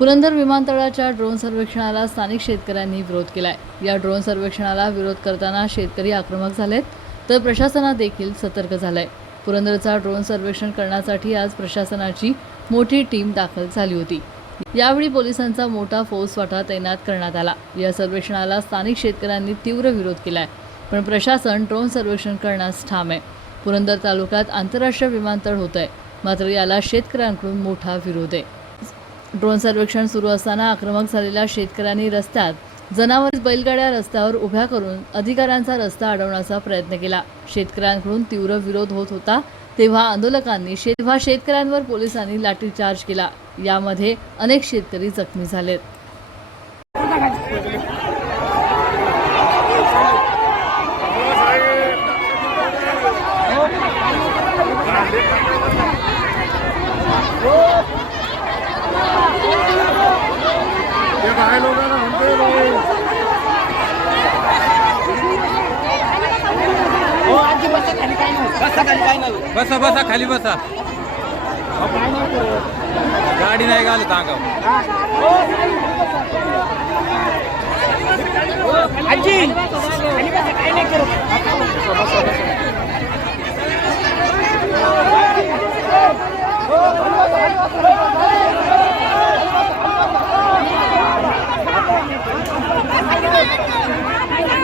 पुरंदर विमानतळाच्या ड्रोन सर्वेक्षणाला स्थानिक शेतकऱ्यांनी विरोध केलाय. या ड्रोन सर्वेक्षणाला विरोध करताना शेतकरी आक्रमक झालेत तर प्रशासना देखील सतर्क झालंय. पुरंदरचा ड्रोन सर्वेक्षण करण्यासाठी आज प्रशासनाची मोठी टीम दाखल झाली होती. यावेळी पोलिसांचा मोठा फौजफाटा तैनात करण्यात आला. या सर्वेक्षणाला स्थानिक शेतकऱ्यांनी तीव्र विरोध केलाय पण प्रशासन ड्रोन सर्वेक्षण करण्यास ठाम आहे. पुरंदर तालुक्यात आंतरराष्ट्रीय विमानतळ होत आहे मात्र याला शेतकऱ्यांकडून मोठा विरोध आहे. ड्रोन सर्वेक्षण सुरू असताना आक्रमक झालेल्या शेतकऱ्यांनी रस्त्यात जनावर बैलगाड्या रस्त्यावर उभ्या करून अधिकाऱ्यांचा रस्ता अडवण्याचा प्रयत्न केला. शेतकऱ्यांकडून तीव्र विरोध होत होता तेव्हा आंदोलकांनी शेत- तेव्हा शेतकऱ्यांवर पोलिसांनी लाठीचार्ज केला. यामध्ये अनेक शेतकरी जखमी झालेत. बसा बसा खाली बसा. गाडी नाही घालत अंगावर?